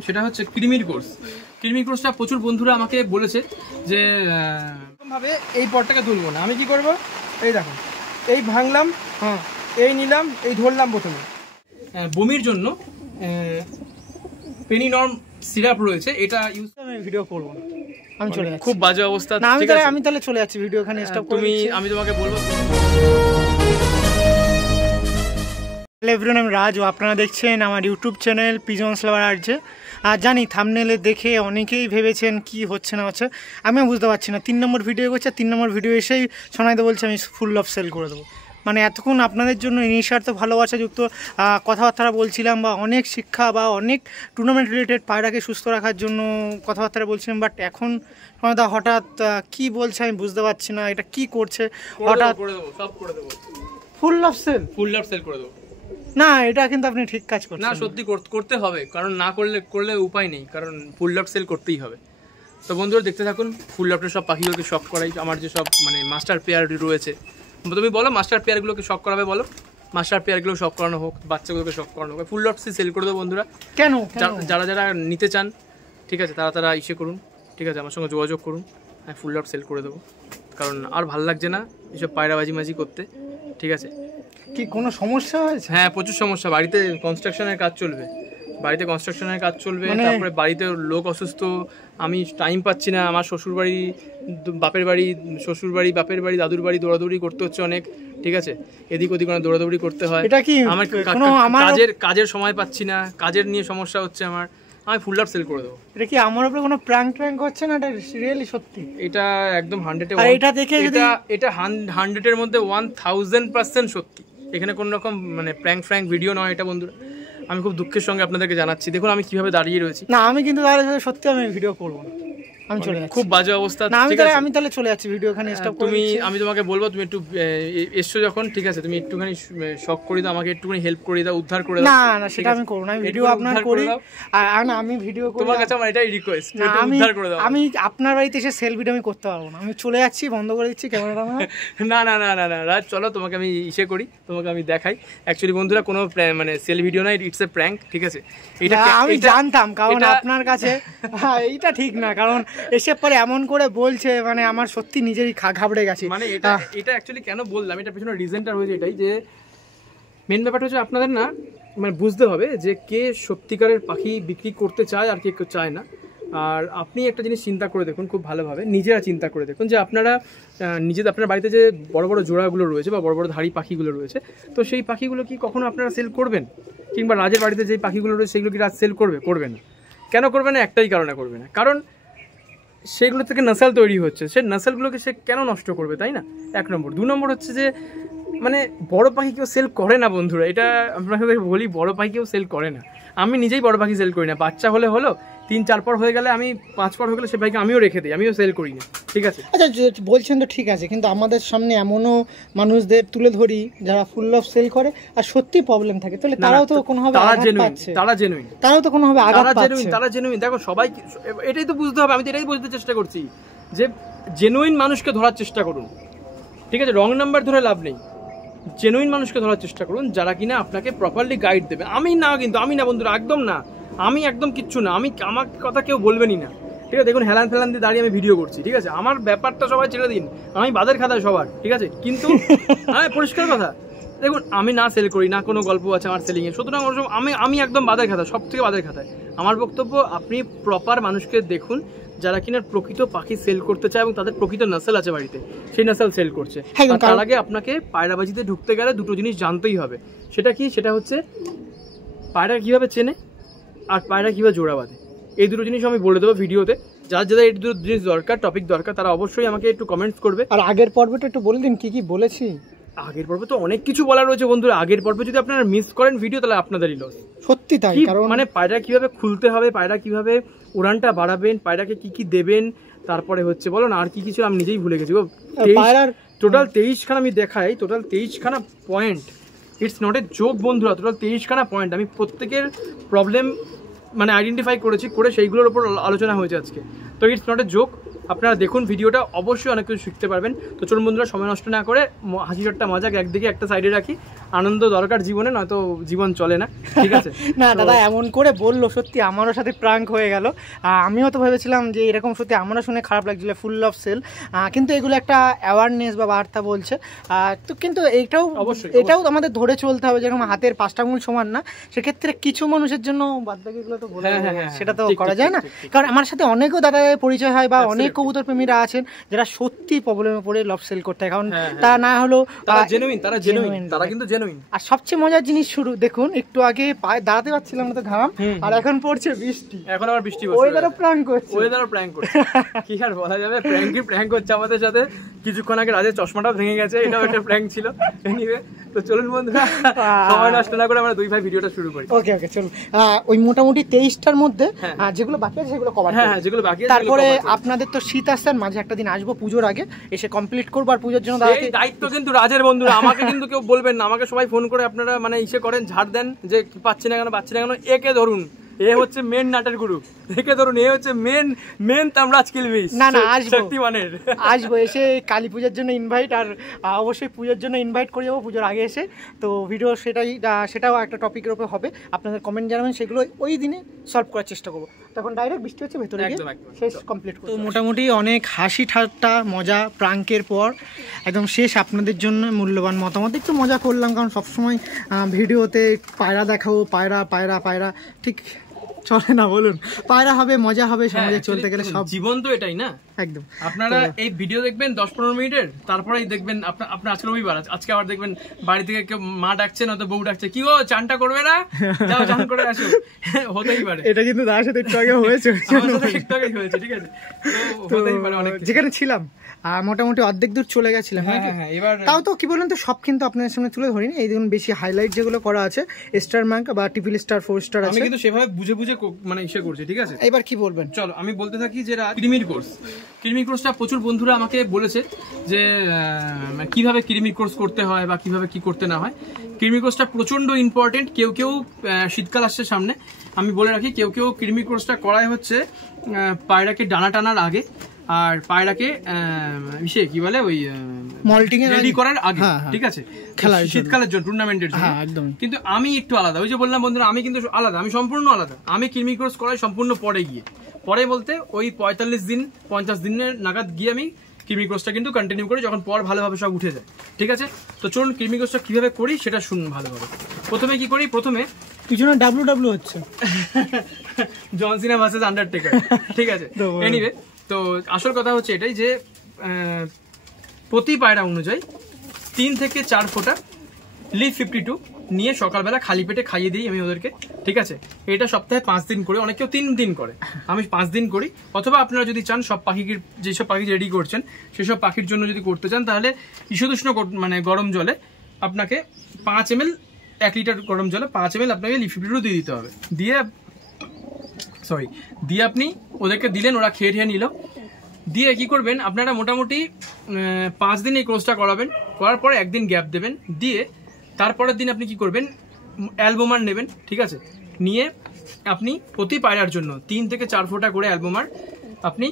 দেখুন, সেটা হচ্ছে ক্রিমির কোর্স। ক্রিমির কোর্সটা প্রচুর বন্ধুরা আমাকে বলেছে যে ভাবে এই পটটাকে তুলবো না, আমি কি করব, এই দেখো এই ভাঙলাম, হ্যাঁ এই নিলাম, এই ধরলাম প্রথমে। বমির জন্য পেনিনর্ম সিরাপ রয়েছে, এটা ইউজ আমি ভিডিও করব না, আমি চলে যাচ্ছি। খুব বাজে অবস্থা, আমি তাহলে চলে যাচ্ছি, ভিডিও এখানে স্টপ করে দিচ্ছি। আমি তোমাকে বলবো। হ্যালো এভরিওয়ান, আমি রাজ, আপনারা দেখছেন আমার ইউটিউব চ্যানেল পিজনস লাভার আর্টে। আর জানি থাম্বনেলে দেখে অনেকেই ভেবেছেন কি হচ্ছে না হচ্ছে, আমিও বুঝতে পারছি না। 3 নম্বর ভিডিও করছে, 3 নম্বর ভিডিও এসেই সোনাইদা বলছে আমি ফুল অফ সেল করে দেবো। মানে এতক্ষণ আপনাদের জন্য নিঃস্বার্থ ভালোবাসাযুক্ত কথাবার্তা বলছিলাম, বা অনেক শিক্ষা বা অনেক টুর্নামেন্ট রিলেটেড পায়রাকে সুস্থ রাখার জন্য কথাবার্তা বলছিলাম, বাট এখন সোনাইদা হঠাৎ কি বলছে আমি বুঝতে পারছি না, এটা কি করছে হঠাৎ। সব করে দেবো, ফুল অফ সেল করে দেবো। না, এটা কিন্তু আপনি ঠিক কাজ করছেন না, সত্যি করতে হবে, কারণ না করলে উপায় নেই, কারণ ফুল লফট সেল করতেই হবে। তো বন্ধুরা দেখতে থাকুন, ফুল লফটের সব পাখিগুলোকে শখ করাই, আমার যে সব মানে মাস্টার পেয়ার রয়েছে, তুমি বলো মাস্টার পেয়ারগুলোকে শখ করাবে, বলো মাস্টার পেয়ারগুলো শখ করানো হোক, বাচ্চাগুলোকে শখ করানো হোক, ফুল লফট সেল করে দেবো বন্ধুরা। কেন যারা নিতে চান, ঠিক আছে, তারা ইসে করুন, ঠিক আছে, আমার সঙ্গে যোগাযোগ করুন, হ্যাঁ ফুল লফট সেল করে দেবো, কারণ আর ভালো লাগছে না এসব পায়রাবাজি করতে, ঠিক আছে। কি কোনো সমস্যা হয়েছে? হ্যাঁ প্রচুর সমস্যা, বাড়িতে কনস্ট্রাকশনের কাজ চলবে, তারপরে বাড়িতে লোক অসুস্থ, আমি টাইম পাচ্ছি না, আমার শ্বশুরবাড়ি বাপের বাড়ি দাদুর বাড়ি দৌড়াদৌড়ি করতে হচ্ছে অনেক, ঠিক আছে, এদিক ওদিক দৌড়াদৌড়ি করতে হয়। এটা কি আমার কাজের সময় পাচ্ছি না, কাজের নিয়ে সমস্যা হচ্ছে আমার, আমি ফুল লফট সেল করে দেবো। এটা কি আমার উপরে কোনো প্র্যাঙ্ক হচ্ছে না? এটা রিয়েলি সত্যি, এটা একদম 100-এ, এটা দেখে এটা 100-এর মধ্যে 1000% সত্যি, এখানে কোনো রকম মানে প্র্যাঙ্ক ভিডিও নয় এটা বন্ধুরা। আমি খুব দুঃখের সঙ্গে আপনাদেরকে জানাচ্ছি, দেখুন আমি কিভাবে দাঁড়িয়ে রয়েছি। না আমি কিন্তু সত্যি আমি ভিডিও করবো না, আমি চলে যাচ্ছি। খুব বাজে অবস্থা, আমি তাহলে চলে যাচ্ছি, ভিডিও এখানে স্টপ করে দিচ্ছি। আমি তোমাকে বলবো তুমি একটু এসছো যখন, ঠিক আছে, তুমি একটুখানি শক করে দাও, আমাকে একটুখানি হেল্প করে দাও, উদ্ধার করে দাও। না সেটা আমি করব না, আমি ভিডিও আপনার করি, আর না আমি ভিডিও করি তোমার কাছে, আমার এটাই রিকোয়েস্ট, একটু উদ্ধার করে দাও। আমি আপনার বাড়িতে এসে সেল ভিডিও আমি করতে পারবো না, আমি চলে যাচ্ছি, বন্ধ করে দিচ্ছি ক্যামেরাটা। না রাজ, চলো তোমাকে আমি ইসে করি, তোমাকে আমি দেখাই। অ্যাকচুয়ালি বন্ধুরা কোনো মানে সেল ভিডিও না, ইটস এ প্র্যাঙ্ক, ঠিক আছে। এটা আমি জানতাম, কারণ আপনার কাছে এইটা ঠিক না, কারণ এসে পরে এমন করে বলছে, মানে আমার সত্যি নিজেরই ঘাবড়ে গেছি। মানে এটা অ্যাকচুয়ালি কেন বললাম, এটা পেছনে রিজনটা হয়েছে এটাই, যে মেন ব্যাপারটা হচ্ছে আপনাদের না মানে বুঝতে হবে যে কে সত্যিকারের পাখি বিক্রি করতে চায় আর কে চায় না। আর আপনি একটা জিনিস চিন্তা করে দেখুন খুব ভালোভাবে, নিজেরা চিন্তা করে দেখুন যে আপনারা আপনার বাড়িতে যে বড় বড় জোড়াগুলো রয়েছে বা বড় বড় ধাড়ি পাখিগুলো রয়েছে, তো সেই পাখিগুলো কি কখনো আপনারা সেল করবেন? কিংবা রাজের বাড়িতে যে পাখিগুলো রয়েছে সেগুলো কি রাজ সেল করবে না? কেন করবে না? একটাই কারণে করবে না, কারণ সেগুলো থেকে নাসাল তৈরি হচ্ছে, সে নাসালগুলোকে সে কেন নষ্ট করবে, তাই না? 1 নম্বর। 2 নম্বর হচ্ছে যে মানে বড় পাখি কেউ সেল করে না বন্ধুরা, এটা আপনাকে বলি, বড় পাখি কেউ সেল করে না। আমি নিজেই বড় পাখি সেল করি না, বাচ্চা হলো 3-4 পর হয়ে গেলে, আমি 5 পর হয়ে গেলে সে পাখিকে আমিও রেখে দিই, আমিও সেল করি না, ঠিক আছে। আচ্ছা বলছেন তো ঠিক আছে, কিন্তু আমাদের সামনে এমনও মানুষদের তুলে ধরি যারা ফুল অফ সেল করে আর সত্যি প্রবলেম থাকে, তাহলে তারাও তো কোনোভাবে তারা জেনুইন, তারাও তো কোনোভাবে তারা জেনুইন। দেখো সবাই এটাই তো বুঝতে হবে, আমি তো এটাই বুঝতে চেষ্টা করছি যে জেনুইন মানুষকে ধরার চেষ্টা করুন, ঠিক আছে, রং নাম্বার ধরে লাভ নেই। জেনুইন মানুষকে ধরার চেষ্টা করুন, যারা কিনা আপনাকে প্রপারলি গাইড দেবে। আমি না বন্ধুরা, একদম না, আমি একদম কিচ্ছু না, আমার কথা কেউ বলবেনই না, ঠিক আছে। দেখুন হেলান ফেলান দিয়ে দাঁড়িয়ে আমি ভিডিও করছি, ঠিক আছে, আমার ব্যাপারটা সবাই ছেড়ে দিন, আমি বাদের খাতায় সবার, ঠিক আছে, কিন্তু হ্যাঁ পরিষ্কার কথা, দেখুন আমি না সেল করি, না কোনো গল্প আছে আমার সেলিংয়ে, সুতরাং আমি একদম বাদের খাতা, সব থেকে বাদের খাতায়। আমার বক্তব্য, আপনি প্রপার মানুষকে দেখুন যারা কিনা প্রকৃত পাখি সেল করতে চায় এবং তাদের প্রকৃত নাসেল আছে বাড়িতে, সেই নাসেল সেল করছে। তার আগে আপনাকে পায়রাবাজিতে ঢুকতে গেলে 2টো জিনিস জানতেই হবে। সেটা কি? সেটা হচ্ছে পায়রা কীভাবে চেনে আর পায়রা কীভাবে জোড়া বাঁধে। এই 2টো জিনিস আমি বলে দেবো ভিডিওতে। যাদের এই 2টো জিনিস দরকার, টপিক দরকার, তারা অবশ্যই আমাকে একটু কমেন্টস করবে। আর আগের পর্বটা একটু বলে দিন কি বলেছি। আগের পর্বে তো অনেক কিছু বলা রয়েছে বন্ধুরা, আগের পর্বে যদি আপনারা মিস করেন ভিডিও, তাহলে আপনাদেরই লস। সত্যি তাই, কারণ মানে পায়রা কিভাবে খুলতে হবে, পায়রা কিভাবে উড়ানটা বাড়াবেন, পায়রাকে কি দেবেন, তারপরে হচ্ছে বলো না আর কি কিছু আমি নিজেই ভুলে গেছি। টোটাল 23খানা আমি দেখাই, টোটাল 23খানা point, it's not a joke বন্ধুরা, টোটাল 23খানা পয়েন্ট আমি প্রত্যেকের প্রবলেম মানে আইডেন্টিফাই করে সেইগুলোর উপর আলোচনা হয়েছে আজকে। তো ইটস নট এ জোক, আপনারা দেখুন ভিডিওটা, অবশ্যই অনেক কিছু শিখতে পারবেন। তো চলুন বন্ধুরা, সময় নষ্ট না করে হাসি ঠাট্টা মজাক একদিকে একটা সাইডে রাখি, আনন্দ দরকার জীবনে, নয়তো জীবন চলে না, ঠিক আছে? না দাদা এমন করে বললো, সত্যি আমারও সাথে প্রাঙ্ক হয়ে গেল। আমিও তো ভেবেছিলাম যে এরকম, সত্যি আমারও শুনে খারাপ লাগছিল, ফুল অফ সেল, কিন্তু এগুলো একটা অ্যাওয়ারনেস বা বার্তা বলছে। তো কিন্তু এটাও আমাদের ধরে চলতে হবে, যেরকম হাতের 5টা আঙুল সমান না, সেক্ষেত্রে কিছু মানুষের জন্য বাদ বাকিগুলো তো সেটা তো করা যায় না। কারণ আমার সাথে অনেকও দাদা পরিচয় হয় বা অনেক কবুতর প্রেমীরা আছেন যারা সত্যি প্রবলেমে পড়ে লফট সেল করতে হয়, কারণ তা না হলো তারা কিন্তু জেনুইন। আর সবচেয়ে মজার জিনিস শুরু দেখুন, একটু আগে পায়ে দাঁড়াতে পারছিলাম না তো ঘাম, আর এখন পড়ছে বৃষ্টি, এখন আবার বৃষ্টি, ওয়েদারও প্র্যাঙ্ক করছে, কি আর বলা যাবে, প্র্যাঙ্ক হচ্ছে আমাদের সাথে। কিছুক্ষণ আগে রাজের চশমাটাও ভেঙে গেছে, এটাও একটা প্র্যাঙ্ক ছিল। এনিওয়ে, তো চলুন বন্ধুরা, সময় নষ্ট না করে আমরা দুই ভাই ভিডিওটা শুরু করি। ওকে চলুন। ওই মোটামুটি 23টার মধ্যে যেগুলো বাকি আছে সেগুলো কভার, যেগুলো বাকি আছে। তারপরে আপনাদের তো শীত আসছে, মাঝে একটা দিন আসবো পুজোর আগে, এসে কমপ্লিট করবো। আর পুজোর জন্য দায়িত্ব কিন্তু রাজের বন্ধুরা, আমাকে কিন্তু কেউ বলবেন না, আমাকে সবাই ফোন করে আপনারা মানে ইসে করেন, ঝাড় দেন যে পাচ্ছি না কেন। একে ধরুন, এ হচ্ছে মেন নাটের গুরু, একে ধরুন, এ হচ্ছে মেন তামরাজ কিলবিস। না শক্তিমানের আসবো, এসে কালী পূজার জন্য ইনভাইট, আর অবশ্যই পুজোর জন্য ইনভাইট করে যাবো পুজোর আগে এসে। তো ভিডিও সেটাও একটা টপিকের উপর হবে, আপনাদের কমেন্ট জানাবেন, সেগুলো ওই দিনে সলভ করার চেষ্টা করবো। তখন ডাইরেক্ট বৃষ্টি হচ্ছে ভেতরে শেষ কমপ্লিট। তো মোটামুটি অনেক হাসি ঠাট্টা মজা প্রাঙ্কের পর একদম শেষ। আপনাদের জন্য মূল্যবান মতামত একটু মজা করলাম, কারণ সবসময় ভিডিওতে পায়রা দেখাবো, পায়রা ঠিক চলে না, বলুন। পায়রা হবে, মজা হবে, সমাজে চলতে গেলে সব জীবন তো এটাই না, একদম। আপনারা এই ভিডিও দেখবেন 10-15 মিনিটের, তারপরেই দেখবেন আপনার আজকে রবিবার, আজকে আবার দেখবেন বাড়ি থেকে কেউ মা ডাকছে, নয়তো বউ ডাকছে, কি গো চানটা করবে না, যাও চান করে আসো। হতেই পারে, এটা কিন্তু তার সাথে একটু আগে হয়েছে, ঠিক আছে? তো হতেই পারে, অনেক যেখানে ছিলাম মোটামুটি অর্ধেক দূর চলে গেছিলাম। তাও তো কি বলেন তো, সব কিন্তু আপনাদের সামনে তুলে ধরিনি। এই দেখুন বেশি হাইলাইট যেগুলো করা আছে, স্টার ম্যাঙ্ক বা ট্রিপল স্টার, 4 স্টার আছে, আমি কিন্তু সেভাবে বুঝে মানে ইসে করছি, ঠিক আছে? এবার কি বলবেন? চলো আমি বলতে থাকি যে কৃমির কোর্সটা প্রচুর বন্ধুরা আমাকে বলেছে যে কিভাবে কৃমির কোর্স করতে হয় বা কিভাবে কি করতে না হয়। কৃমির কোর্সটা প্রচন্ড ইম্পর্টেন্ট। কেউ শীতকাল আসছে সামনে, আমি বলে রাখি, কেউ কৃমির কোর্সটা করাই হচ্ছে পায়রাকে ডানা টানার আগে, আর পায়রাকে কি বলে ওই মল্টিং রেডি করার আগে, ঠিক আছে? শীতকালের জন্য, টুর্নামেন্টের জন্য। কিন্তু আমি একটু আলাদা, ওই যে বললাম বন্ধুরা, আমি কিন্তু আলাদা, আমি সম্পূর্ণ আলাদা। আমি কৃমি কোর্স করাই সম্পূর্ণ পরে বলতে ওই 45 দিন 50 দিনের নাগাদ গিয়ে আমি কৃমি কোর্সটা কিন্তু কন্টিনিউ করি, যখন পর ভালোভাবে সব উঠে যায়, ঠিক আছে? তো চলুন কৃমি কোর্সটা কিভাবে করি সেটা শুনুন ভালোভাবে। প্রথমে কি করি, প্রথমে পিছনে ডাব্লিউ হচ্ছে জন সিনা ভার্সেস আন্ডারটেকার, ঠিক আছে? এনিওয়ে, তো আসল কথা হচ্ছে এটাই যে প্রতি পায়রা অনুযায়ী 3 থেকে 4 ফোঁটা লিভ 52 নিয়ে সকালবেলা খালি পেটে খাইয়ে দিই আমি ওদেরকে, ঠিক আছে? এটা সপ্তাহে 5 দিন করে, অনেকেও 3 দিন করে, আমি 5 দিন করি। অথবা আপনারা যদি চান সব পাখির, যেসব পাখি রেডি করছেন সেসব পাখির জন্য যদি করতে চান, তাহলে ঈষদুষ্ণ মানে গরম জলে আপনাকে 5 ml, 1 লিটার গরম জলে 5 ml আপনাকে লিভ 52 দিয়ে দিতে হবে। দিয়ে আপনি ওদেরকে দিলেন, ওরা খেয়ে নিল। দিয়ে কি করবেন আপনারা, মোটামুটি 5 দিন এই কোর্সটা করাবেন, করার পরে 1 দিন গ্যাপ দেবেন। দিয়ে তারপরের দিন আপনি কি করবেন, অ্যালবোমার নেবেন, ঠিক আছে? নিয়ে আপনি প্রতি পায়রার জন্য 3 থেকে 4 ফোঁটা করে অ্যালবোমার, আপনি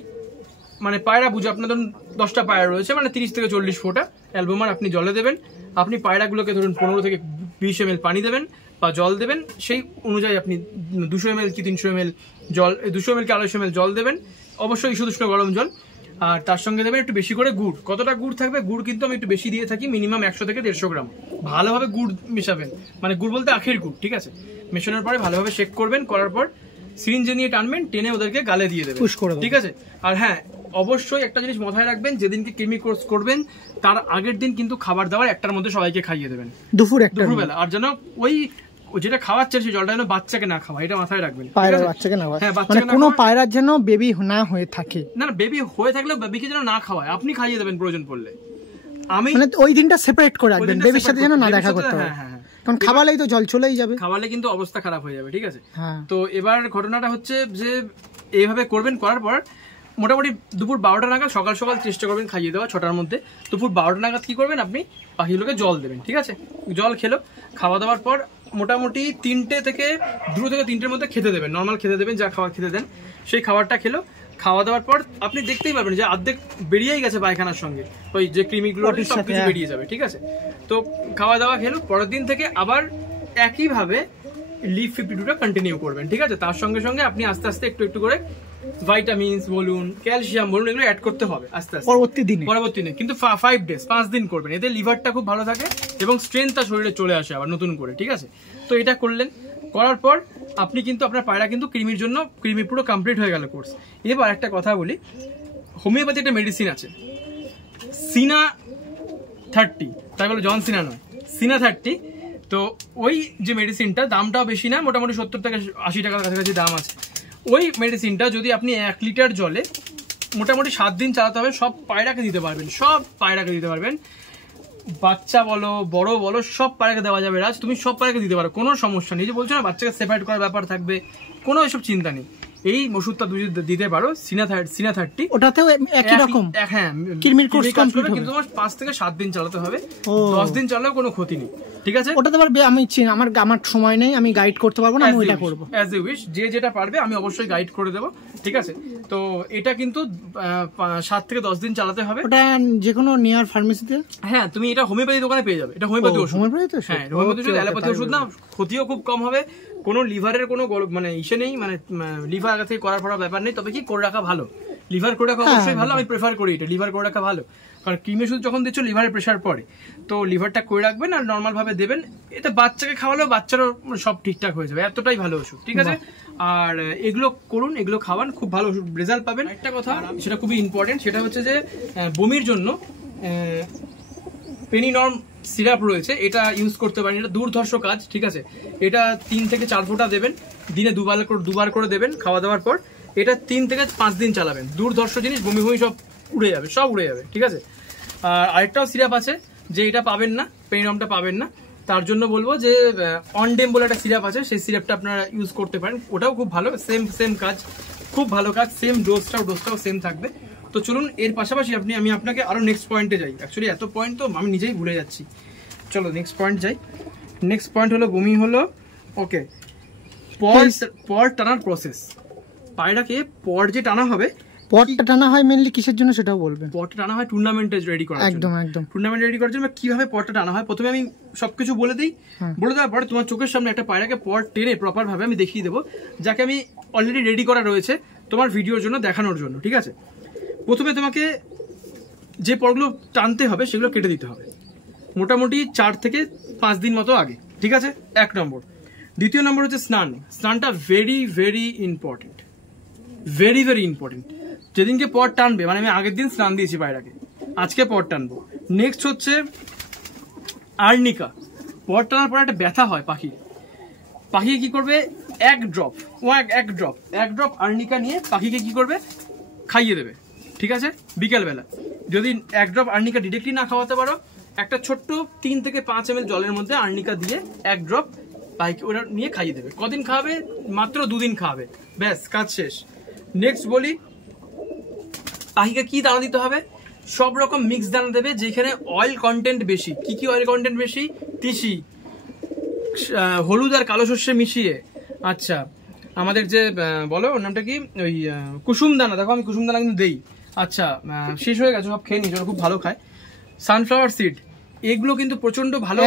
মানে পায়রা বুঝে, আপনার ধরুন 10টা পায়রা রয়েছে, মানে 30 থেকে 40 ফোঁটা অ্যালবোমার আপনি জলে দেবেন। আপনি পায়রাগুলোকে ধরুন 15 থেকে 20 ml পানি দেবেন বা জল দেবেন, সেই অনুযায়ী আপনি 200 ml কি 300 ml জল, 200 ml কি 250 ml জল দেবেন, অবশ্যই ঈষদুষ্ণ গরম জল। আর তার সঙ্গে দেবেন একটু বেশি করে গুড়। কতটা গুড় থাকবে, গুড় কিন্তু আমি একটু বেশি দিয়ে থাকি, মিনিমাম 100 থেকে 150 গ্রাম। ভালোভাবে গুড় মেশাবেন, মানে গুড় বলতে আখের গুড়, ঠিক আছে? মেশানোর পরে ভালোভাবে শেক করবেন, করার পর সিরিঞ্জে নিয়ে টানবেন, টেনে ওদেরকে গালে দিয়ে দেবেন, ঠিক আছে? আর হ্যাঁ, অবশ্যই একটা জিনিস মাথায় রাখবেন, যেদিনকে কৃমি কোর্স করবেন তার আগের দিন কিন্তু খাবার দাবার 1টার মধ্যে সবাইকে খাইয়ে দেবেন, দুপুরবেলা। আর যেন ওই যেটা খাওয়াচ্ছেন সেই জলটা যেন বাচ্চাকে না খাওয়া, এটা মাথায় রাখবেন। কোনো পায়রার যেন বেবি না হয়ে থাকে, না বেবি হয়ে থাকলেও বেবিকে যেন না খাওয়ায়, আপনি খাইয়ে দেবেন প্রয়োজন পড়লে। আমি ওই দিনটা সেপারেট করে রাখবেন, বেবির সাথে যেন না দেখা করতে হয়, কারণ খাওয়ালেই তো জল চলেই যাবে, খাওয়ালে কিন্তু অবস্থা খারাপ হয়ে যাবে, ঠিক আছে? তো এবার ঘটনাটা হচ্ছে যে এইভাবে করবেন, করার পর মোটামুটি দুপুর 12টা নাগাদ, সকাল সকাল চেষ্টা করবেন খাইয়ে দেওয়া 6টার মধ্যে। দুপুর 12টা নাগাদ কি করবেন, আপনি পাখিগুলোকে জল দেবেন, ঠিক আছে? জল খেলো, খাওয়া দাওয়ার পর মোটামুটি 3টে থেকে 2 থেকে 3টের মধ্যে খেতে দেবেন, নর্মাল খেতে দেবেন, যা খাবার খেতে দেন সেই খাবারটা খেলো। খাওয়া দাওয়ার পর আপনি দেখতেই পাবেন যে অর্ধেক বেরিয়েই গেছে পায়খানার সঙ্গে, ওই যে কৃমিগুলো সব কিছু বেরিয়ে যাবে, ঠিক আছে। তো খাওয়া দাওয়া খেলো, পরের দিন থেকে আবার একইভাবে লিভ 52টা কন্টিনিউ করবেন, ঠিক আছে। তার সঙ্গে সঙ্গে আপনি আস্তে আস্তে একটু একটু করে ভাইটামিনস বলুন, ক্যালসিয়াম বলুন, এগুলো অ্যাড করতে হবে আস্তে আস্তে পরবর্তী দিনে, কিন্তু 5 ডেজ 5 দিন করবেন। এতে লিভারটা খুব ভালো থাকে এবং স্ট্রেংথটা শরীরে চলে আসে আবার নতুন করে, ঠিক আছে। তো এটা করলেন, করার পর আপনি কিন্তু আপনার পায়রা কিন্তু কৃমির জন্য কৃমি পুরো কমপ্লিট হয়ে গেল কোর্স। এবার একটা কথা বলি, হোমিওপ্যাথি একটা মেডিসিন আছে সিনা 30, তাই বলে জন সিনা নয়, সিনা 30। তো ওই যে মেডিসিনটা দামটাও বেশি না, মোটামুটি 70 থেকে 80 টাকার কাছাকাছি দাম আছে। ওই মেডিসিনটা যদি আপনি 1 লিটার জলে মোটামুটি 7 দিন চালাতে হবে, সব পায়রাকে দিতে পারবেন, সব পায়রাকে দিতে পারবেন, বাচ্চা বলো বড় বলো সব পায়রাকে দেওয়া যাবে। রাজ তুমি সব পায়রাকে দিতে পারো, কোনো সমস্যা নেই। যে বলছো না বাচ্চাকে সেপারেট করার ব্যাপার থাকবে, কোনো এসব চিন্তা নেই। এই ওষুধটা তুমি দিতে পারো সিনা 30, ওটাতেও একই রকম, হ্যাঁ কিরমির কোর্স কমপ্লিট হবে, কিন্তু তোমার 5 থেকে 7 দিন চালাতে হবে, 10 দিন চালালেও কোনো ক্ষতি নেই, ঠিক আছে। ওটাতে পারবে, আমি আমার সময় নেই, আমি গাইড করতে পারবো না, আমি ওইটা করব অ্যাজ ইউ উইশ, যে যেটা পারবে আমি অবশ্যই গাইড করে দেবো, ঠিক আছে। তো এটা কিন্তু 7 থেকে 10 দিন চালাতে হবে। ওটা যে কোনো নিয়ার ফার্মেসিতে, হ্যাঁ তুমি এটা হোমিওপ্যাথি দোকানে পেয়ে যাবে, এটা হোমিওপ্যাথি ওষুধ, হ্যাঁ হোমিওপ্যাথি ওষুধ, অ্যালোপ্যাথি ওষুধ না, ক্ষতিও খুব কম হবে, কোনো লিভারের কোনো মানে ইসে নেই, মানে লিভার আগে থেকে করার পড়ার ব্যাপার নেই। তবে কি করে রাখা ভালো, লিভার করে রাখা অবশ্যই ভালো, আমি প্রেফার করি এটা, লিভার করে রাখা ভালো। কারণ কৃমি ওষুধ যখন দিচ্ছ লিভারের প্রেশার পড়ে, তো লিভারটা করে রাখবেন আর নর্মাল ভাবে দেবেন। এতে বাচ্চাকে খাওয়ালেও বাচ্চারও সব ঠিকঠাক হয়ে যাবে, এতটাই ভালো ওষুধ, ঠিক আছে। আর এগুলো করুন, এগুলো খাওয়ান, খুব ভালো রেজাল্ট পাবেন। একটা কথা সেটা খুবই ইম্পর্টেন্ট, সেটা হচ্ছে যে বমির জন্য পেনিনর্ম সিরাপ রয়েছে, এটা ইউজ করতে পারেন, এটা দুর্ধর্ষ কাজ, ঠিক আছে। এটা 3 থেকে 4 ফোঁটা দেবেন, দিনে দুবার করে দেবেন খাওয়া দাওয়ার পর। এটা 3 থেকে 5 দিন চালাবেন, দুর্ধর্ষ জিনিস, বমি সব উড়ে যাবে, সব উড়ে যাবে, ঠিক আছে। আর আরেকটাও সিরাপ আছে যে এটা পাবেন না, পেনিনর্মটা পাবেন না, তার জন্য বলবো যে অনডেম বলে একটা সিরাপ আছে, সেই সিরাপটা আপনারা ইউজ করতে পারেন, ওটাও খুব ভালো, সেম কাজ, খুব ভালো কাজ, সেম ডোজটাও সেম থাকবে। তো চলুন এর পাশাপাশি আমি আপনাকে আরো নেক্সট পয়েন্টে যাই। অ্যাকচুয়ালি এত পয়েন্ট তো আমি নিজেই ভুলে যাচ্ছি, চলো নেক্সট পয়েন্ট যাই। নেক্সট পয়েন্ট হলো বমি হলো, ওকে, পর টানার প্রসেস। পায়রাকে পর যে টানা হবে, পটটা টানা হয় মেইনলি কিসের জন্য সেটাও বলবেন। পটটা টানা হয় টুর্নামেন্টে রেডি করার জন্য, একদম টুর্নামেন্ট রেডি করার জন্য। কিভাবে পটটা টানা হয় প্রথমে আমি সবকিছু বলে দিই, বলে দেওয়ার পরে তোমার চোখের সামনে একটা পায়রাকে পট টেনে প্রপার ভাবে আমি দেখিয়ে দেবো, যাকে আমি অলরেডি রেডি করা রয়েছে তোমার ভিডিওর জন্য, দেখানোর জন্য, ঠিক আছে। প্রথমে তোমাকে যে পরগুলো টানতে হবে সেগুলো কেটে দিতে হবে মোটামুটি 4 থেকে 5 দিন মতো আগে, ঠিক আছে, 1 নম্বর। দ্বিতীয় নম্বর হচ্ছে স্নানটা very very important, very very important. যেদিনকে পট টানবে, মানে আমি আগের দিন স্নান দিয়েছি পায়রাকে, আজকে পট টানবো। নেক্সট হচ্ছে আর্নিকা। পট টানার পর একটা ব্যথা হয় পাখি কি করবে, এক ড্রপ আর্নিকা নিয়ে পাখিকে কি করবে, খাইয়ে দেবে, ঠিক আছে। বিকেলবেলা যদি 1 ড্রপ আর্নিকা ডিরেক্টলি না খাওয়াতে পারো, একটা ছোট্ট 3 থেকে 5 ml জলের মধ্যে আর্নিকা দিয়ে 1 ড্রপ পাখিকে ওটা নিয়ে খাইয়ে দেবে। কদিন খাওয়াবে, মাত্র 2 দিন খাওয়াবে, ব্যাস কাজ শেষ। নেক্সট বলি, পাখিকে কি দানা দিতে হবে, সব রকম মিক্স দানা দেবে যেখানে অয়েল কন্টেন্ট বেশি। কি অয়েল কন্টেন্ট বেশি, তিসি, হলুদ আর কালো সর্ষে মিশিয়ে, আচ্ছা আমাদের যে বলো ওর নামটা কি, ওই কুসুম দানা, দেখো আমি কুসুম দানা কিন্তু দেই, আচ্ছা শেষ হয়ে গেছে, সব খেয়ে নিই, ওরা খুব ভালো খায়। সানফ্লাওয়ার সিড, এগুলো কিন্তু প্রচন্ড ভালো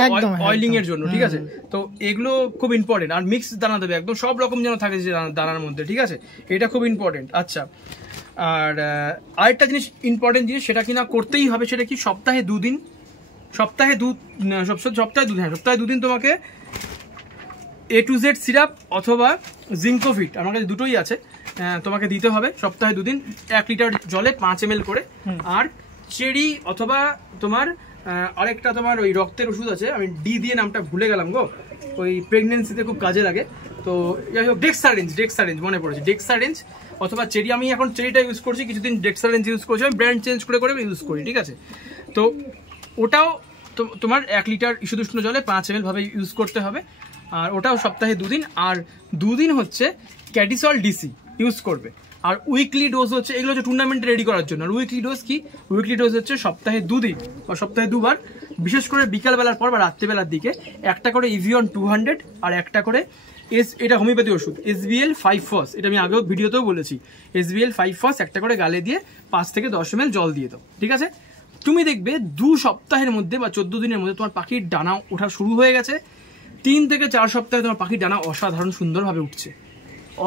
অয়েলিং এর জন্য, ঠিক আছে। তো এগুলো খুব ইম্পর্টেন্ট। আর মিক্স দানা দেবে একদম, সব রকম যেন থাকে যে দানার মধ্যে, ঠিক আছে, এটা খুব ইম্পর্টেন্ট। আচ্ছা, আর আরেকটা জিনিস ইম্পর্টেন্ট জিনিস, সেটা কিনা করতেই হবে, সেটা কি, সপ্তাহে 2 দিন, সপ্তাহে 2 দিন তোমাকে A to Z সিরাপ অথবা জিঙ্কোভিট, আমার কাছে দুটোই আছে, তোমাকে দিতে হবে সপ্তাহে 2 দিন, 1 লিটার জলে 5 ml করে। আর চেরি অথবা তোমার আরেকটা তোমার ওই রক্তের ওষুধ আছে, আমি ডি দিয়ে নামটা ভুলে গেলাম গো, ওই প্রেগনেন্সিতে খুব কাজে লাগে, তো যাই হোক ডেক্সারেঞ্জ মনে পড়েছে, ডেক্সারেঞ্জ অথবা চেরি। আমি এখন চেরিটা ইউজ করছি, কিছুদিন ডেক্সারেঞ্জ ইউজ করছি, আমি ব্র্যান্ড চেঞ্জ করে ইউজ করি, ঠিক আছে। তো ওটাও তোমার 1 লিটার ইস্যুদুষ্ণ জলে 5 ml ভাবে ইউজ করতে হবে, আর ওটাও সপ্তাহে 2 দিন। আর 2 দিন হচ্ছে ক্যাটিসল ডিসি ইউজ করবে। আর উইকলি ডোজ হচ্ছে, এগুলো হচ্ছে টুর্নামেন্টে রেডি করার জন্য। আর উইকলি ডোজ কি, উইকলি ডোজ হচ্ছে সপ্তাহে 2 দিন বা সপ্তাহে 2 বার, বিশেষ করে বিকালবেলার পর বা রাত্রিবেলার দিকে একটা করে ইভিয়ন 200 আর একটা করে এটা হোমিওপ্যাথি ওষুধ SBL 5 ফস, এটা আমি আগেও ভিডিওতেও বলেছি। SBL 5 ফস একটা করে গালে দিয়ে 5 থেকে 10 ml জল দিয়ে দাও, ঠিক আছে? তুমি দেখবে 2 সপ্তাহের মধ্যে বা 14 দিনের মধ্যে তোমার পাখির ডানা ওঠা শুরু হয়ে গেছে। 3 থেকে 4 সপ্তাহে তোমার পাখির ডানা অসাধারণ সুন্দরভাবে উঠছে,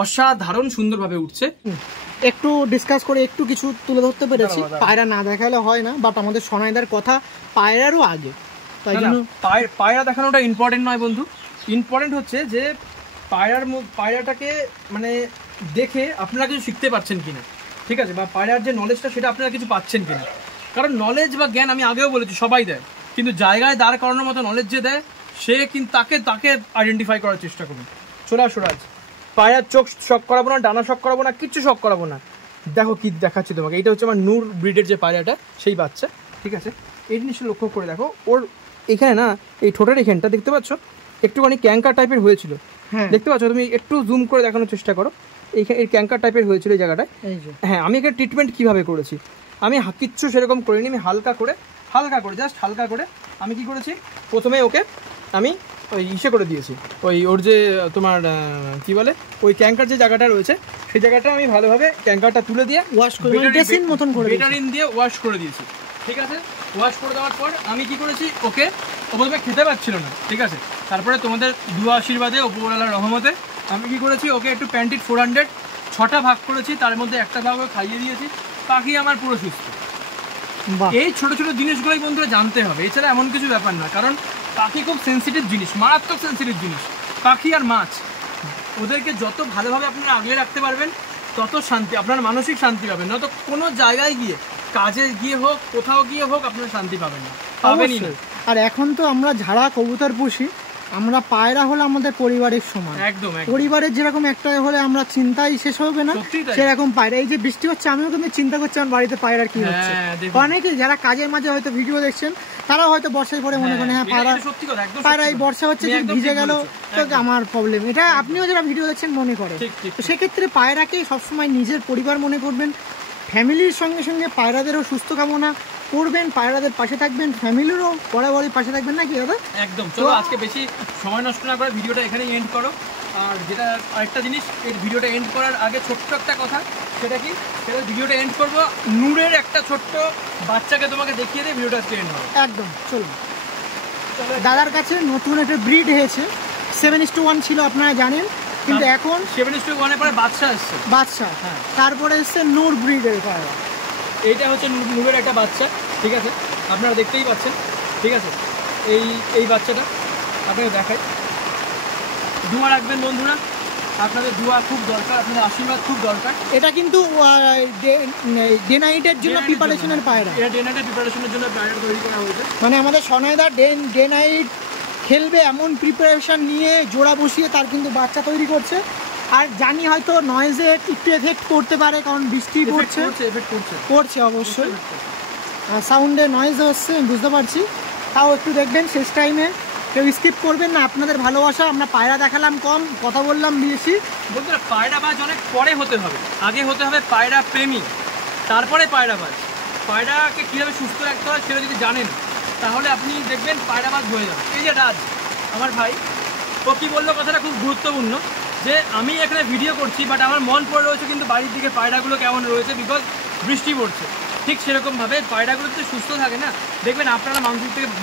অসাধারণ সুন্দরভাবে উঠছে। একটু ডিসকাস করে একটু কিছু তুলে ধরতে পেরেছি, পায়রা না দেখালে হয় না, বাট আমাদের সোনাইদার কথা পায়রারও আগে, তাই জন্য পায়রা দেখানোটা ইম্পর্টেন্ট নয় বন্ধু। ইম্পর্টেন্ট হচ্ছে যে পায়রাটাকে মানে দেখে আপনারা কিছু শিখতে পারছেন কিনা, ঠিক আছে, বা পায়রার যে নলেজটা সেটা আপনারা কিছু পাচ্ছেন কিনা। কারণ নলেজ বা জ্ঞান আমি আগেও বলেছি সবাই দেয়, কিন্তু জায়গায় দাঁড় করানোর মতো নলেজ যে দেয় সে কিন্তু তাকে আইডেন্টিফাই করার চেষ্টা করুন। সোরাজ পায়রার চোখ শক করাবো না, ডানা শক করাবো না, কিচ্ছু শক করাবো না। দেখো কি দেখাচ্ছি তোমাকে, এটা হচ্ছে আমার নূর ব্রিডের যে পায়রাটা সেই বাচ্চা, ঠিক আছে? এই জিনিসটা লক্ষ্য করে দেখো, ওর এখানে না এই ঠোঁটের এখানটা দেখতে পাচ্ছ একটুখানি ক্যাঙ্কার টাইপের হয়েছিল, দেখতে পাচ্ছ? তুমি একটু জুম করে দেখানোর চেষ্টা করো, এইখানে এই ক্যাঙ্কার টাইপের হয়েছিল এই জায়গাটায়। হ্যাঁ, আমি এখানে ট্রিটমেন্ট কীভাবে করেছি, আমি কিচ্ছু সেরকম করিনি, আমি হালকা করে জাস্ট হালকা করে আমি কি করেছি, প্রথমে ওকে আমি ওই ইসে করে দিয়েছি, ওর যে তোমার কি বলে ওই ক্যাঙ্কার যে জায়গাটা রয়েছে সেই জায়গাটা আমি ভালোভাবে ক্যাঙ্কারটা তুলে দিয়ে ওয়াশ করে বেটারিন দিয়ে ওয়াশ করে দিয়েছি, ঠিক আছে? ওয়াশ করে দেওয়ার পর আমি কি করেছি, ওকে ও প্রথমে খেতে পারছিল না, ঠিক আছে? তারপরে তোমাদের দুয়া আশীর্বাদে ওপরওয়ালার রহমতে আমি কি করেছি, ওকে একটু প্যান্টিট 400 6টা ভাগ করেছি, তার মধ্যে একটা ভাগ খাইয়ে দিয়েছি, পাখি আমার পুরো সুস্থ। এই ছোট ছোট জিনিসগুলোই বন্ধুরা জানতে হবে, এছাড়া এমন কিছু ব্যাপার না। কারণ পাখি খুব সেন্সিটিভ জিনিস, মারাত্মক সেন্সিটিভ জিনিস। পাখি আর মাছ, ওদেরকে যত ভালোভাবে আপনারা আগলে রাখতে পারবেন তত শান্তি, আপনার মানসিক শান্তি পাবেন। নয়তো কোনো জায়গায় গিয়ে, কাজে গিয়ে হোক, কোথাও গিয়ে হোক, আপনারা শান্তি পাবেন না, পাবেনই না। আর এখন তো আমরা যারা কবুতর পুষি, আমরা পায়রা হলে আমাদের পরিবারের সমান, একদম পরিবারের যেরকম একটা হলে আমরা চিন্তাই শেষ হবে না, সেরকম পায়রা। এই যে বৃষ্টি হচ্ছে, আমিও কিন্তু চিন্তা করছি আমার বাড়িতে পায়রার কি হচ্ছে। অনেকে যারা কাজের মাঝে হয়তো ভিডিও দেখছেন তারা হয়তো বর্ষায় পরে মনে করেন হ্যাঁ পায়রা এই বর্ষা হচ্ছে যে ভিজে গেল তো আমার প্রবলেম, এটা আপনিও যারা ভিডিও দেখছেন মনে করেন। তো সেক্ষেত্রে পায়রাকে সবসময় নিজের পরিবার মনে করবেন, ফ্যামিলির সঙ্গে সঙ্গে পায়রাদেরও সুস্থ কামনা করবেন, পায়রাদের পাশে থাকবেন, ফ্যামিলিরও বরাবরই পাশে থাকবেন, নাকি দাদা? একদম। চলো আজকে বেশি সময় নষ্ট না করে ভিডিওটা এখানেই এন্ড করো। আর যেটা আরেকটা জিনিস, এই ভিডিওটা এন্ড করার আগে ছোট্ট একটা কথা, সেটা কি, সেটা ভিডিওটা এন্ড করবো নূরের একটা ছোট্ট বাচ্চাকে তোমাকে দেখিয়ে দিয়ে ভিডিওটা আজকে এন্ড হবে। একদম চলুন। দাদার কাছে নতুন একটা ব্রিড হয়েছে, 7:1 ছিল আপনারা জানেন, কিন্তু এখন 7:1 পরে বাদশা এসছে, হ্যাঁ, তারপরে এসছে নূর ব্রিডের পায়রা। এইটা হচ্ছে নূরের একটা বাচ্চা, ঠিক আছে? আপনারা দেখতেই পাচ্ছেন, ঠিক আছে? এই বাচ্চাটা আপনাকে দেখাই। দোয়া রাখবেন বন্ধুরা, আপনাদের দোয়া খুব দরকার, আপনাদের আশীর্বাদ খুব দরকার। এটা কিন্তু ডে নাইটের জন্য প্রিপারেশনের পায়রা, এটা ডে নাইটের প্রিপারেশনের জন্য পায়রা তৈরি করা হয়েছে। মানে আমাদের সোনাইদা ডে নাইট খেলবে এমন প্রিপারেশন নিয়ে জোড়া বসিয়ে তার কিন্তু বাচ্চা তৈরি করছে। আর জানি হয়তো নয়েজে একটু এফেক্ট করতে পারে, কারণ বৃষ্টি পড়ছে অবশ্যই, সাউন্ডে নয়েজ হচ্ছে বুঝতে পারছি। তাও একটু দেখবেন, শেষ টাইমে কেউ স্কিপ করবেন না, আপনাদের ভালোবাসা। আমরা পায়রা দেখালাম কম, কথা বললাম বেশি। বন্ধুরা পায়রাবাজ অনেক পরে হতে হবে, আগে হতে হবে পায়রা প্রেমী, তারপরে পায়রাবাজ। পায়রাকে কীভাবে সুস্থ রাখতে হয় সেটা যদি জানেন তাহলে আপনি দেখবেন পায়রাবাজ হয়ে যাবে। এই যে রাজ আমার ভাই, ও কী বললো কথাটা খুব গুরুত্বপূর্ণ, যে আমি এখানে ভিডিও করছি বাট আমার মন পড়ে রয়েছে কিন্তু বাড়ির দিকে পায়রাগুলো কেমন রয়েছে, বিকজ বৃষ্টি পড়ছে। ঠিক সেরকমভাবে পায়রাগুলো যদি সুস্থ থাকে না, দেখবেন আপনারা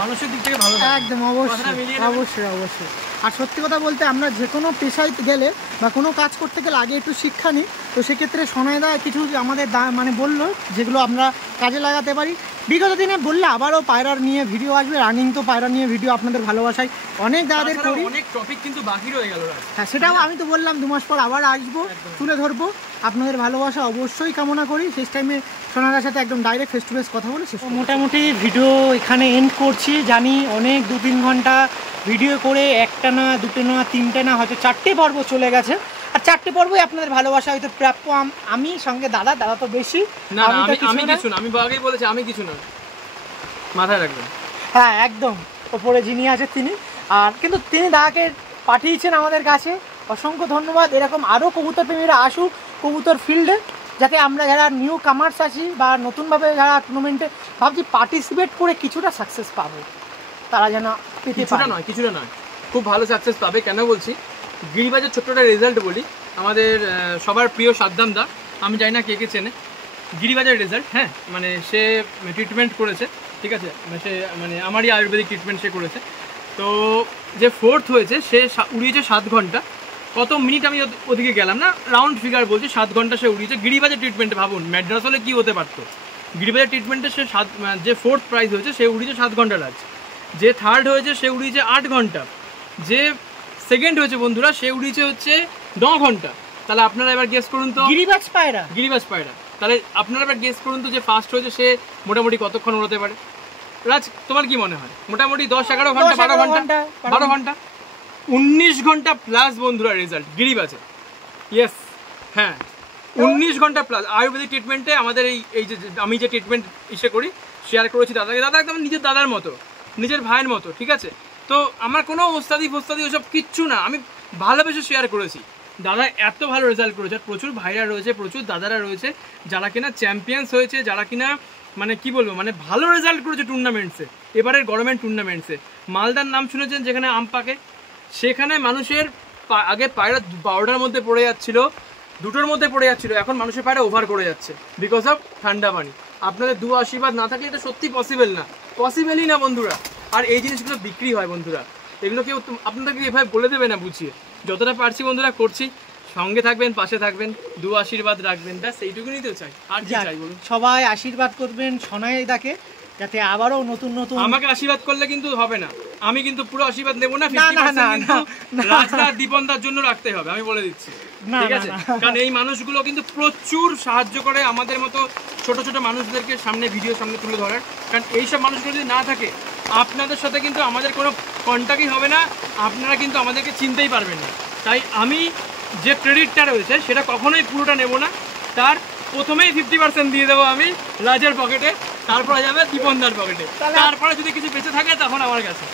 মানুষের দিক থেকে ভালো, একদম অবশ্যই। আর সত্যি কথা বলতে, আমরা যে কোনো পেশায় গেলে বা কোনো কাজ করতে গেলে আগে একটু শিক্ষা নিই। তো সেক্ষেত্রে সোনাইদা কিছু আমাদের মানে বললো যেগুলো আমরা কাজে লাগাতে পারি। বিগত দিনে বললে আবারও পায়রার নিয়ে ভিডিও আসবে, রানিং তো পায়রা নিয়ে ভিডিও আপনাদের ভালোবাসায় অনেক দাদাদের করি, অনেক টপিক কিন্তু বাকি রয়ে গেল। হ্যাঁ, সেটাও আমি তো বললাম 2 মাস পর আবার আসবো, তুলে ধরবো। আপনাদের ভালোবাসা অবশ্যই কামনা করি। শেষ টাইমে সোনাদার সাথে একদম ডাইরেক্ট ফেস টু ফেস কথা বলে শেষ। মোটামুটি ভিডিও এখানে এন্ড করছি। জানি অনেক 2-3 ঘন্টা ভিডিও করে, একটা না, দুটো না, তিনটে না, হয়তো 4টে পর্ব চলে গেছে। আর 4টে পর্বই আপনাদের ভালোবাসা হয়তো প্রাপ্য। আমি সঙ্গে দাদা তো বেশি। আমি আগেই বলেছি আমি কিছু না, মাথায় রাখবেন। হ্যাঁ, একদম ওপরে যিনি আছে তিনি। আর কিন্তু তিনি দাদাকে পাঠিয়েছেন আমাদের কাছে, অসংখ্য ধন্যবাদ। এরকম আরও কবুতর প্রেমীরা আসুক কবুতর ফিল্ডে, যাতে আমরা যারা নিউ কামার্স আছি বা নতুনভাবে যারা টুর্নামেন্টে ভাবছি পার্টিসিপেট করে কিছুটা সাকসেস পাবো, তারা যেন পেতে পারে। কিছুটা নয়, খুব ভালো সাকসেস পাবে। কেন বলছি, গিরিবাজের ছোট্ট একটা রেজাল্ট বলি, আমাদের সবার প্রিয় সাদ্দাম দা, আমি জানি না কে কে চেনে, গিরিবাজের রেজাল্ট, হ্যাঁ মানে সে ট্রিটমেন্ট করেছে, ঠিক আছে, সে মানে আমারই আয়ুর্বেদিক ট্রিটমেন্ট সে করেছে। তো যে 4th হয়েছে সে উড়িয়েছে 7 ঘন্টা, কত মিনিট আমি ওদিকে গেলাম না, রাউন্ড ফিগার বলছি 7 ঘন্টা সে উড়িয়েছে গিরিবাজের ট্রিটমেন্টে। ভাবুন ম্যাড্রাস হলে কী হতে পারতো, গিরিবাজের ট্রিটমেন্টে সে যে 4th প্রাইজ হয়েছে সে উড়িয়েছে 7 ঘন্টা রাজ, যে 3rd হয়েছে সে উড়িয়েছে 8 ঘন্টা, যে 2nd হয়েছে বন্ধুরা সে উড়িয়েছে হচ্ছে 9 ঘন্টা। তাহলে আপনারা এবার গেস করুন তো, গিরিবাজ পায়রা, তাহলে আপনারা এবার গেস করুন তো যে ফার্স্ট হয়েছে সে মোটামুটি কতক্ষণ উড়াতে পারে। রাজ তোমার কি মনে হয়? মোটামুটি 10-11 ঘন্টা, 12 ঘন্টা 19 ঘন্টা প্লাস বন্ধুরা রেজাল্ট গিরিবাজে। ইয়েস, হ্যাঁ 19 ঘন্টা প্লাস। আয়ুর্বেদিক ট্রিটমেন্টে আমাদের এই যে আমি যে ট্রিটমেন্ট ইসে করি শেয়ার করেছি দাদাকে, দাদা একদম নিজের দাদার মতো, নিজের ভাইয়ের মতো, ঠিক আছে। তো আমার কোনো ওস্তাদি ওসব কিচ্ছু না, আমি ভালোবেসে শেয়ার করেছি। দাদা এত ভালো রেজাল্ট করেছে, প্রচুর ভাইরা রয়েছে, প্রচুর দাদারা রয়েছে যারা কিনা চ্যাম্পিয়ন্স হয়েছে, যারা কিনা মানে কি বলবো মানে ভালো রেজাল্ট করেছে টুর্নামেন্টসে, এবারের গভর্নমেন্ট টুর্নামেন্টসে। মালদার নাম শুনেছেন যেখানে আম পাকে, সেখানে মানুষের আগে পায়রা 12টার মধ্যে পড়ে যাচ্ছিল, 2টোর মধ্যে পড়ে যাচ্ছিল, এখন মানুষের পায়রা ওভার করে যাচ্ছে বিকজ অফ ঠান্ডা পানি। আপনাদের দু আশীর্বাদ না থাকলে এটা সত্যি পসিবলই না বন্ধুরা। আর এই জিনিসগুলো বিক্রি হয় বন্ধুরা, এগুলো কেউ আপনাদেরকে এভাবে বলে দেবে না বুঝিয়ে। যতটা পারছি বন্ধুরা করছি, সঙ্গে থাকবেন, পাশে থাকবেন, দু আশীর্বাদ রাখবেন, ব্যাস এইটুকুনি তো চাই, আর কি চাই বলুন। সবাই আশীর্বাদ করবেন সনাইদাকে, যাতে আবারও নতুন আমাকে আশীর্বাদ করলে কিন্তু হবে না, আমি কিন্তু পুরো আশীর্বাদ নেবো না, 50% কিন্তু রাজদা দীপনদার জন্য রাখতে হবে, আমি বলে দিচ্ছি, ঠিক আছে। কারণ এই মানুষগুলো কিন্তু প্রচুর সাহায্য করে আমাদের মতো ছোট ছোট মানুষদেরকে সামনে ভিডিও সামনে তুলে ধরার। কারণ এইসব মানুষগুলো যদি না থাকে আপনাদের সাথে কিন্তু আমাদের কোনো কন্ট্যাক্টই হবে না, আপনারা কিন্তু আমাদেরকে চিনতেই পারবেন না। তাই আমি যে ক্রেডিটটা রয়েছে সেটা কখনোই পুরোটা নেব না, তার প্রথমেই 50% দিয়ে দেবো আমি রাজের পকেটে, তারপরে যাবে দীপনদার পকেটে, তারপরে যদি কিছু বেঁচে থাকে তখন আমার কাছে,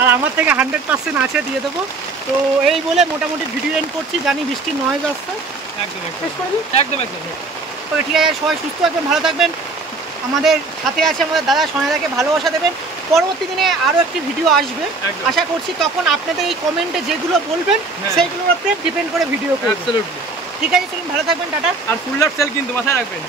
আর আমার থেকে 100% আছে দিয়ে দেবো। তো এই বলে মোটামুটি ভিডিও এন্ড করছি, জানি বৃষ্টির নয়েজ আসছে, একদম ওকে ঠিক আছে। সবাই সুস্থ থাকবেন, ভালো থাকবেন, আমাদের সাথে আছে আমাদের দাদা সনাইদাকে ভালোবাসা দেবেন। পরবর্তী দিনে আরও একটি ভিডিও আসবে আশা করছি, তখন আপনাদের এই কমেন্টে যেগুলো বলবেন সেইগুলোর উপরে ডিপেন্ড করে ভিডিও করব। ঠিক আছে, চলুন ভালো থাকবেন, টাটা। আর ফুল সেল কিন্তু মাথায় রাখবেন।